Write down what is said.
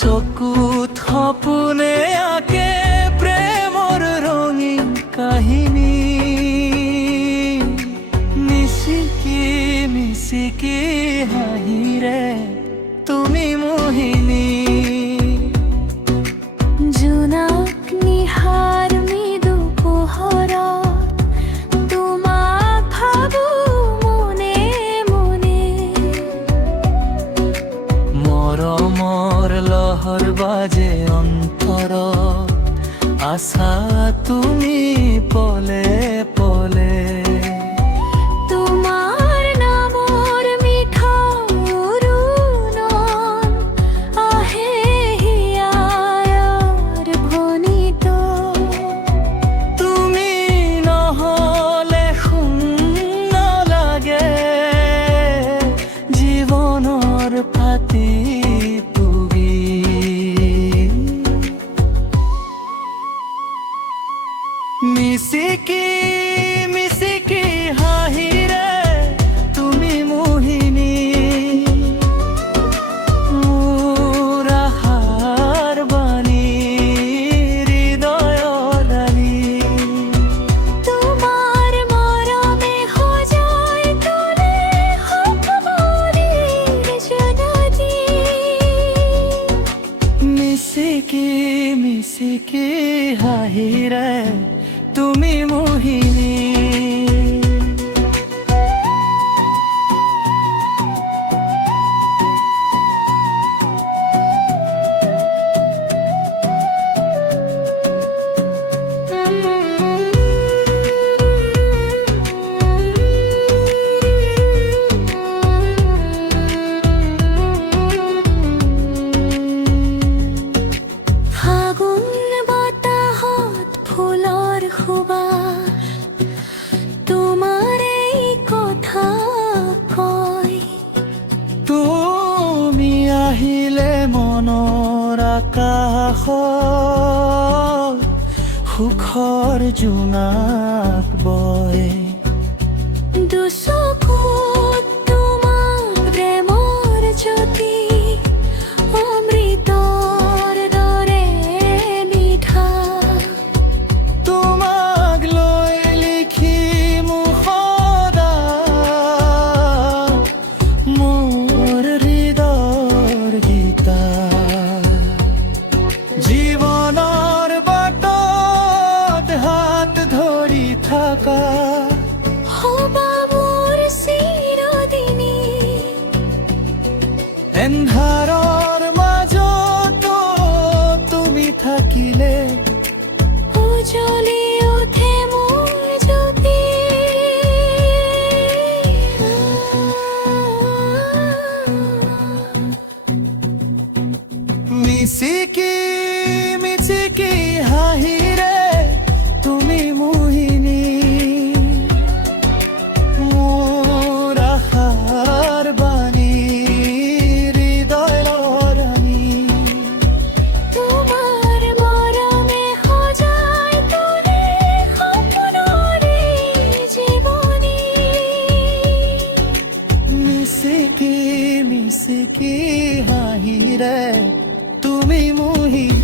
চকুত সপোনে আঁকে প্ৰেমৰ ৰঙীন কাহিনী। মিচিকি মিচিকি হাঁহিৰে তুমি মোহিনী। জোনাক নিশাৰ মৃদু পোহৰত তোমাক ভাবো মনে মনে। মৰমৰ লহৰ বাজে অন্তৰত, আছা তুমি পলে পলে। তোমাৰ নামৰ মিঠা উৰুণত আহে হিয়াৰ ধ্বনিত। তুমি নহলে শূন্য লাগে জীৱনৰ পাতি পুগি। মিচিকি মিচিকি হাঁহিৰে তুমি মোহিনী। মোৰ আশাৰ বাণী হৃদয়ৰ দানি। তোমাৰ মৰমে সজাই তোলে সপোনৰ জননী। মিচিকি মিচিকি হাঁহিৰে তুমি মোহিনী। ফাগুন বতাহত ফুলৰ সুবাস তোমাৰ এই কথা কয়। তুমি আহিলে মনৰ আকাশত সুখৰ জোনাক বয়। দুচকুত তোমাৰ প্ৰেমৰ জ্যোতি অমৃতৰ দৰে মিঠা। তোমাক লৈ লিখিম সদা মোৰ হৃদয়ৰ গীতা। জীৱনৰ বাটত হাত ধৰি থাকা হ'বা মোৰ চিৰদিনী। এন্ধাৰৰ মাজতো তুমি থাকিলে উজ্বলি উঠে মোৰ জ্যোতি। মিচিকি মিচিকি হাঁহিৰে তুমি মোহিনী। মোৰ আশাৰ বাণী হৃদয়ৰ ৰাণী। তোমাৰ মৰমে সজাই তোলে সপোনৰ জীৱনী। মিচিকি মিচিকি হাঁহিৰে তুমি মোহিনী।